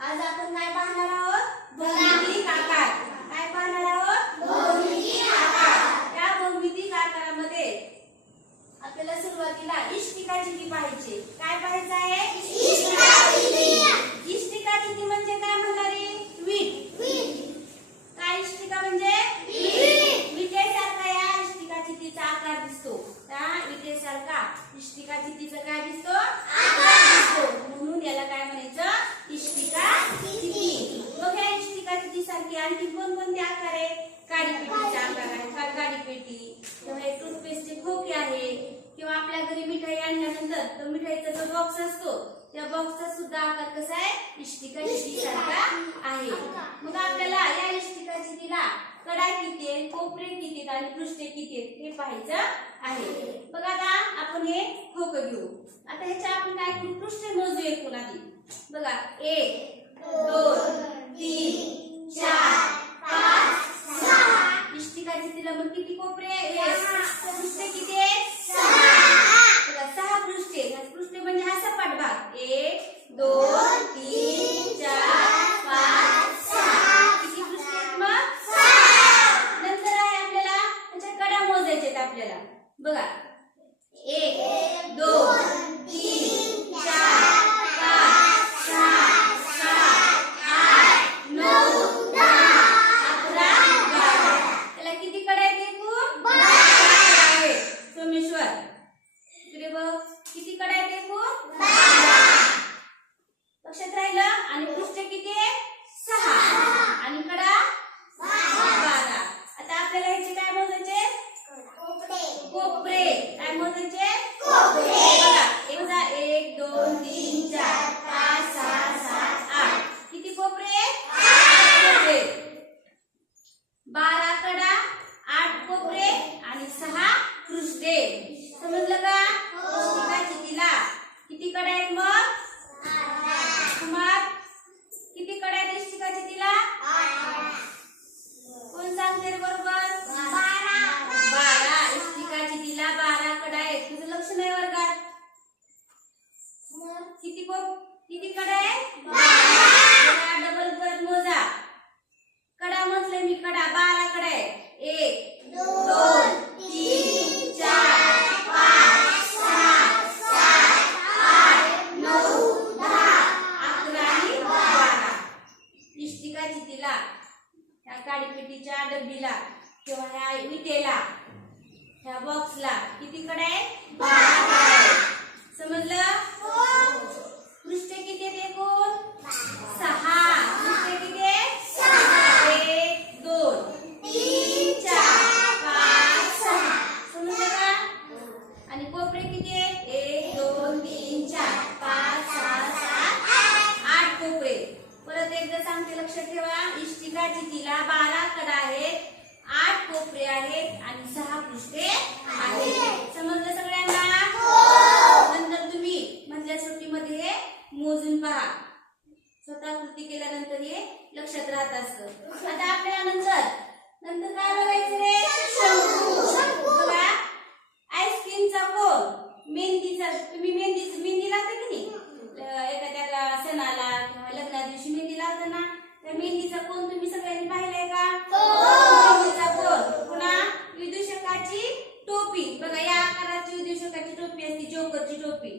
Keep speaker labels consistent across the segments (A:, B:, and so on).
A: आज आपण काय पाहणार आहोत? भौमितिक आकार काय पाहणार आहोत? भौमितिक आकार त्या भौमितिक आकारामध्ये आपल्याला सुरुवातीला इष्टिका चिठी पाहायची. काय पाहायचं आहे? इष्टिका म्हणजे काय म्हणणारे वीट. काय इष्टिका म्हणजे? विटेसारखा या इष्टिका चिठीचा आकार दिसतो. त्या विटेसारखा इष्टिका चिठीचा काय दिसतो म्हणून याला काय म्हणायचं इष्टिका चिठी मग या इष्टिका चिठी सारखी आणखी कोणकोणते आकार आहे काडी पेटीचा आकार आहे का- काडी पेटी किंवा हे टूथपेस्टचे खोके आहे किंवा आपल्या घरी मिठाई आणल्यानंतर तो मिठाईचा जो बॉक्स असतो. त्या बॉक्सचा सुद्धा आकार कसा आहे? इष्टिका सारखा आहे. मग आपल्याला या इष्टिका चिठीला कडा किती आहेत कोपरे किती आहेत आणि पृष्ठे किती आहेत हे पाहायचं आहे. बघा आता आपण हे खोक घेऊ. आता ह्याच्या आपण काय करू? पृष्ठे मोजू एकूण आधी बघा एक दोन तीन चार पाच सहा. इष्टिका चिठीला मग किती कोपरे पृष्ठे किती आहेत पृष्ठे ह्या म्हणजे हा सपाट भाग एक दोन तीन चार पाच सहा. किती पृष्ठे? आहेत मग नंतर आहे आपल्याला त्याच्या कडा मोजायचे आहेत आपल्याला. बघा. एक दोन तीन चार पाच सहा सात आठ नऊ दहा अकरा बारा त्याला किती कडा आहेत एकूण बारा कडा आहेत सोमेश्वर इकडे बघ किती कडा आहेत एकूण लक्षात राहिलं आणि पृष्ठ किती आहे सहा आणि कडा बारा आता आपल्याला ह्याचे काय मोजायचे कोपरे काय मोजायचे बघा एक जा एक दोन तीन चार पाच सहा सात आठ किती कोपरे आठ कोपरे बारा कडा आठ कोपरे आणि सहा पृष्ठे समजलं का इष्टिका चिठीला किती कडा आहेत मग कुमार किती कडा आहेत इष्टिका चिठीला कोण सांगते रे बरोबर बारा इष्टिका चिठीला बारा कडा आहेत तुझं लक्ष नाही वर्गात किती को किती कडा आहे बारा डबल परत मोजा कडा म्हटलंय मी कडा बारा कडा आहे एक दोन तीन चार पाच सहा सात आठ नऊ दहा अकरा आणि बारा इष्टिका चिठीला ह्या काडीपेटीच्या डब्बीला किंवा ह्या विटेला ह्या बॉक्सला किती कडे आहे बारा कडे आहे. समजलं पृष्ठे किती आहेत एकूण सहा पृष्ठे किती आहेत एक दोन तीन चार पाच सहा समजलं का आणि कोपरे किती आहेत एक दोन तीन चार पाच सहा सात आठ कोपरे परत एकदा सांगते लक्षात ठेवा इष्टिका चिठीला बारा कडा आहेत आठ कोपरे आहेत आणि सहा पृष्ठे आहेत. समजलं सगळ्यांना? नंतर तुम्ही मधल्या सुट्टीमध्ये हे मोजून पहा. स्वतः कृती केल्यानंतर हे लक्षात राहत असतं. आता आपल्याला नंतर नंतर काय बघायचं रे? बघा. आईस्क्रीमचा कोण मेहंदीचा तुम्ही मेहंदी मेहंदी लावता की नाही? एखाद्या सणाला किंवा लग्ना दिवशी मेहंदी लावताना. त्या मेहंदीचा कोण तुम्ही सगळ्यांनी पाहिलाय का मेहंदीचा कोण पुन्हा विदूषकाची टोपी बघा या आकाराची विदूषकाची टोपी असते जोकरची टोपी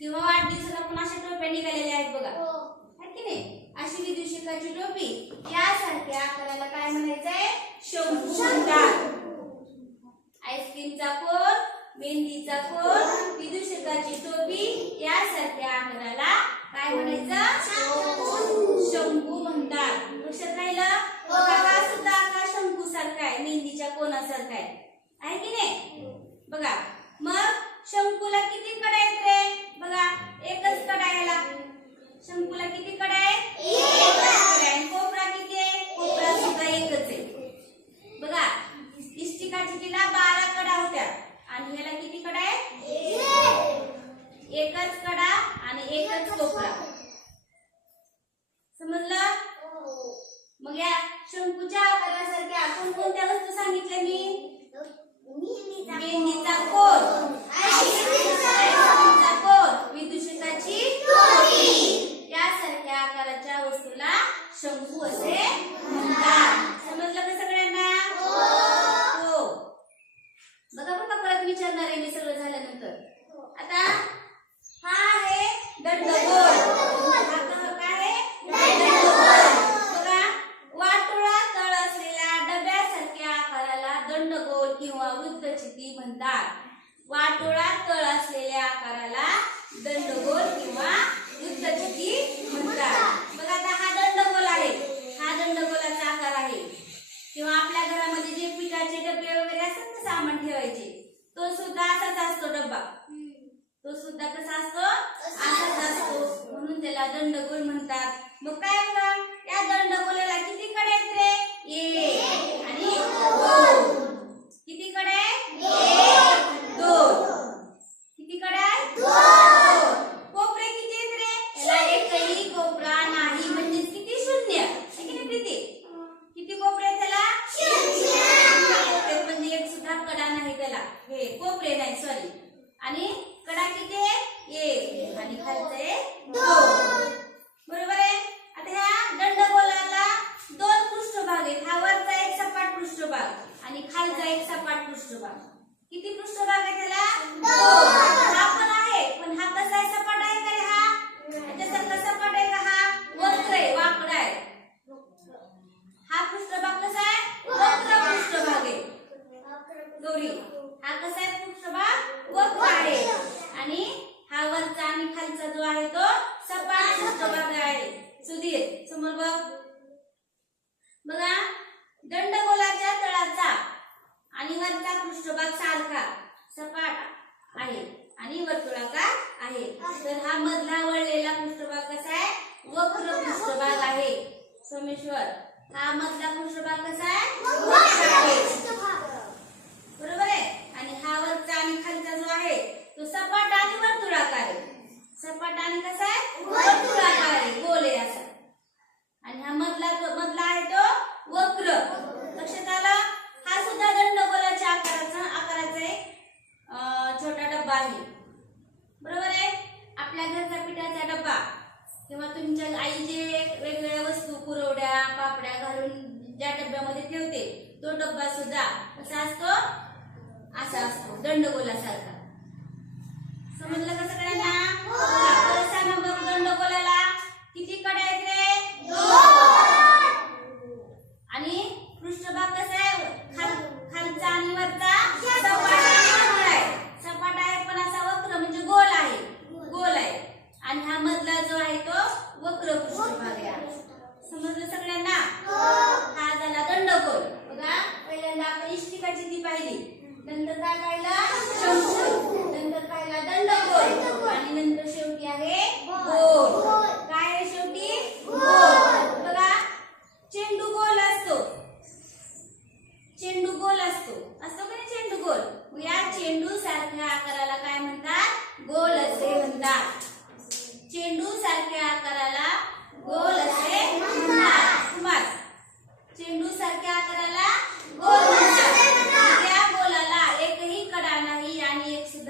A: किंवा वाढदिवसाला पण अशा टोप्या निघालेल्या आहेत बघा है की नाही? अशी विदूषकाची टोपी यासारख्या आकाराला काय म्हणायचंय? शंकू म्हणतात आईस्क्रीमचा कोन मेहंदीचा कोन विदूषकाची टोपी यासारख्या आकाराला काय म्हणायचं? शंकू म्हणतात लक्षात राहिलं बघा हा सुद्धा आकार शंकू सारखा आहे मेहंदीच्या कोणासारखा आहे आहे की नाही बघा मग शंकूला किती कडा आहेत रे बघा एकच कडा याला शंकूला किती कडा आहेत एकच कडा आहे कोपरा किती आहे कोपरा सुद्धा एकच आहे बघा इष्टिका चिठीला बारा कडा होत्या आणि याला किती कडा आहे एकच कडा आणि एकच कोपरा समजलं मग या शंकूच्या आकारासारख्या. कोणकोणत्या वस्तू सांगितल्या मी मेहंदीचा कोन Nunca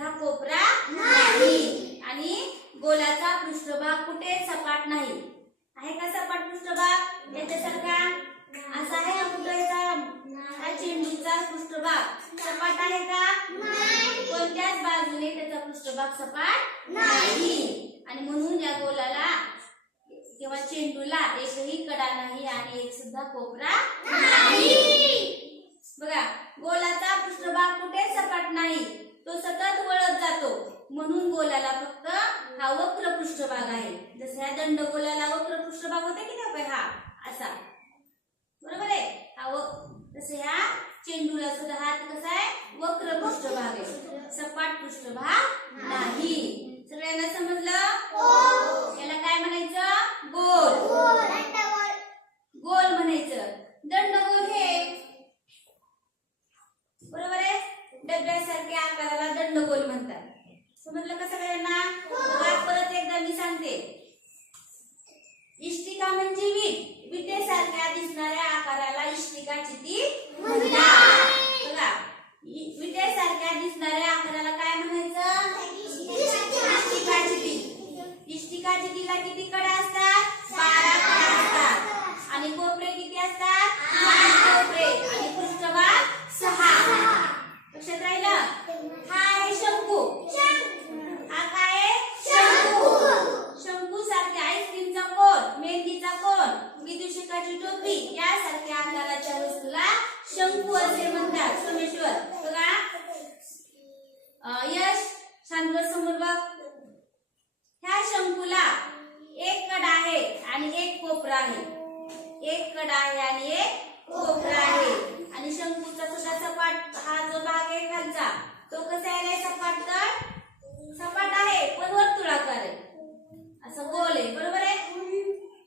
A: माझा कोपरा नाही. आणि गोलाचा पृष्ठभाग कुठे? सपाट नाही. आहे का सपाट पृष्ठभाग? याच्यासारखा? असा आहे अमुद्राचा चेंडूचा पृष्ठभाग. सपाट आहे का? कोणत्याच बाजूने त्याचा पृष्ठभाग सपाट नाही. आणि म्हणून या गोलाला किंवा चेंडूला एकही कडा नाही आणि एक सुद्धा कोपरा नाही. बघा गोलाचा पृष्ठभाग कुठे? गोलाला फक्त हा वक्र पृष्ठभाग आहे. जसं ह्या दंड गोलाला वक्र पृष्ठभाग होता की नाही हा असा. बरोबर आहे? हा व जसं ह्या चेंडूला सुद्धा हात कसा आहे? वक्र पृष्ठभाग आहे. सपाट पृष्ठभाग नाही. सगळ्यांना समजलं? याला काय म्हणायचं? गोल. गोल म्हणायचं. दंडगोल हे बरोबर आहे? डब्यासारख्या आकाराला दंडगोल म्हणतात. समजलं का सगळ्यांना? परत एकदा मी सांगते. इष्टिका म्हणजे वीट. विटेसारख्या दिसणाऱ्या आकाराला इष्टिकाची ती बघा विटेसारख्या दिसणाऱ्या आकाराला काय म्हणायचं? इष्टिकाची ती. इष्टिकाची तिला किती कडा असतात? बारा कडा असतात. आणि कोपरे किती असतात? आहे रे सपाट तर सपाट आहे पण वर्तुळाकार आहे असं गोल आहे बरोबर आहे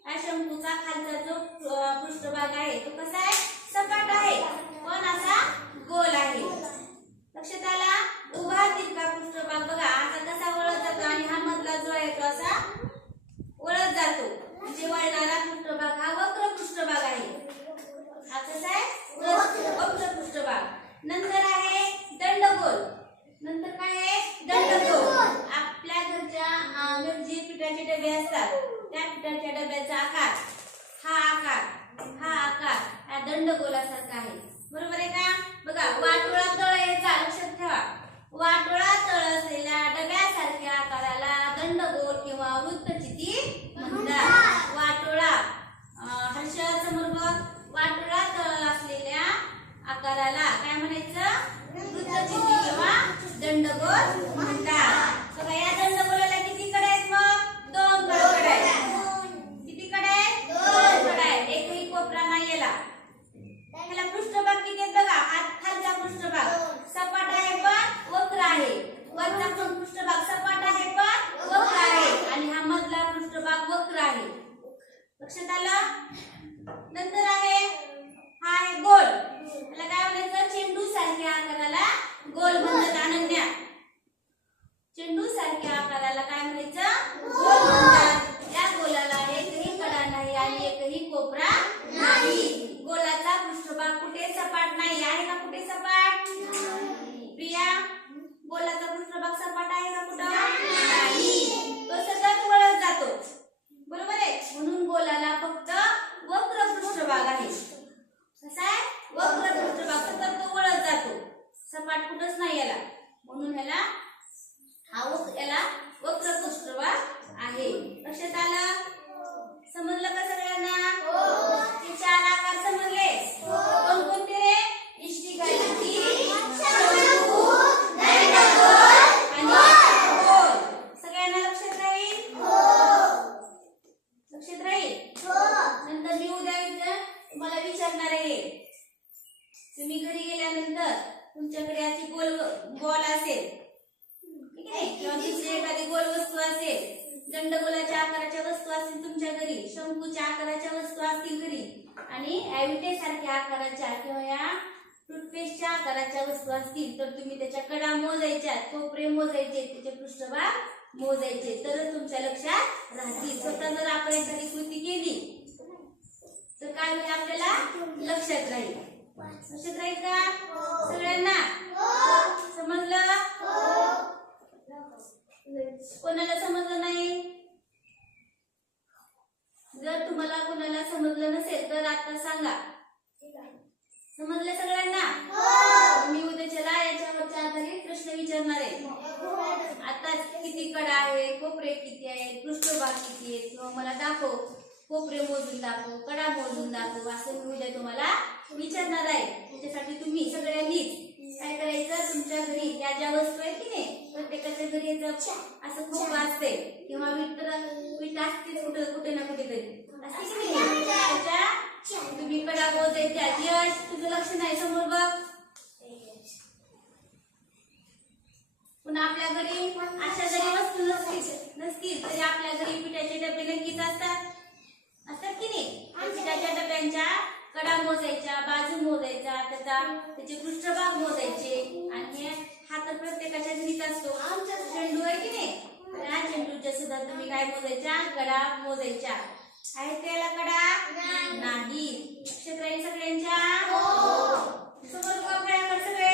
A: हा शंकूचा खालचा जो अं, पृष्ठभाग आहे तो कसा आहे सपाट आहे पण असा गोल आहे लक्षात आला उभा तिरका पृष्ठभाग बघा असा कसा वळत जातो आणि हा मधला जो आहे तो असा वळत जातो म्हणजे वळणारा पृष्ठभाग हा वक्र पृष्ठभाग आहे हा कसा आहे वक्र वक्र पृष्ठभाग नंतर आहे दंडगोल नंतर काय आहे दंडगोल आपल्या घरच्या अं, घरी जे पिठाचे डबे असतात त्या पिठाच्या डब्याचा आकार हा आकार हा आकार हा दंडगोलासारखा आहे बरोबर आहे का बघा वाटोळा तळ याचा लक्षात ठेवा वाटोळा तळ असलेल्या डब्यासारख्या आकाराला दंडगोल किंवा वृत्तचिती म्हणतात वाटोळा अं, हर्षद समोर बघ वाटोळा तळ असलेल्या आकाराला काय म्हणायचं? वृत्तचिती किंवा दंडगोल म्हणतात. बघा या दंडगोलाला किती कडे आहेत मग? दोन कडे आहेत. किती कडे आहेत? दोन कडे आहेत. एकही कोपरा नाही याला त्याला पृष्ठभाग किती आहेत बघा? हात खालचा पृष्ठभाग. सपाट आहे पण वक्र आहे. वरचा पण पृष्ठभाग सपाट आहे पण वक्र आहे. आणि हा मधला पृष्ठभाग वक्र आहे. लक्षात आलं? नंतर आहे हा आहे गोल त्याला काय म्हणायचं चेंडू सारख्या आकाराला गोल म्हणतात अनन्या चेंडू सारख्या आकाराला काय म्हणायचं गोल म्हणतात या गोलाला एकही कडा नाही आणि एकही कोपरा नाही गोलाचा पृष्ठभाग कुठे सपाट नाही आहे का कुठे सपाट प्रिया गोलाचा पृष्ठभाग सपाट आहे का कुठं नाही तो सतत वळत जातो बरोबर आहे म्हणून गोलाला फक्त वक्र पृष्ठभाग आहे कसा आहे वक्र पृष्ठभाग सतत तो वळत जातो सपाट कुठंच नाही याला म्हणून ह्याला हा वक याला वक्र पृष्ठभाग आहे लक्षात आलं समजलं का सगळ्यांना ते चार आकार समजले कोणकोणते रे इष्टिकाची शंकू, दंडगोल आणि गोल. सगळ्यांना लक्षात राहील लक्षात राहील नंतर मी उद्या इथं तुम्हाला विचारणार आहे तुम्ही घरी गेल्यानंतर तुमच्याकडे अशी गोल बॉल असेल ठीक आहे किंवा दुसरी एखादी गोल वस्तू असेल दंडगोलाच्या आकाराच्या वस्तू असतील तुमच्या घरी शंकूच्या आकाराच्या वस्तू असतील घरी आणि ॲविटे सारख्या आकाराच्या किंवा या टूथपेस्टच्या आकाराच्या वस्तू असतील तर तुम्ही त्याच्या कडा मोजायच्या कोपरे मोजायचे त्याचे पृष्ठभाग मोजायचे तरच तुमच्या लक्षात राहतील. स्वतः जर आपण एखादी कृती केली तर काय होईल आपल्याला? लक्षात राहील. लक्षात राहील का? सगळ्यांना? समजलं? कोणाला समजलं नाही? जर तुम्हाला कोणाला समजलं नसेल तर आता सांगा. समजलं सगळ्यांना? मी उद्याच्याला याच्यावरच्या आधारित प्रश्न विचारणार आहे. आता किती कडा आहे कोपरे किती आहेत पृष्ठभाग किती आहेत? किंवा मला दाखव. कोपरे मोजून दाखव कडा मोजून दाखव असं मी उद्या तुम्हाला विचारणार आहे. त्याच्यासाठी तुम्ही सगळ्यांनीच काय करायचं? तुमच्या घरी या ज्या वस्तू आहेत की नाही प्रत्येकाच्या घरी याचं असं खूप असते किंवा विट असते कुठे कुठे ना कुठे तरी असते की नाही? तुम्ही कडा मोजायच्या यश तुझं लक्ष नाही समोर बघ. पुन्हा आपल्या घरी अशा जरी वस्तू नसतील नसतील तरी आपल्या घरी पिठाचे डबे नक्कीच असतात. असतात की नाही? पिठाच्या डब्यांच्या कडा मोजायच्या बाजू मोजायच्या त्याचा त्याचे पृष्ठभाग मोजायचे. आणि हे तर प्रत्येकाच्या घरीच असतो. चेंडू आहे की नाही? तर या चेंडूच्या सुद्धा तुम्ही काय मोजायच्या कडा मोजायच्या. आहेत त्याला कडा नाही. लक्षात राहील सगळ्यांच्या? बघा फळ्याकडे सगळे.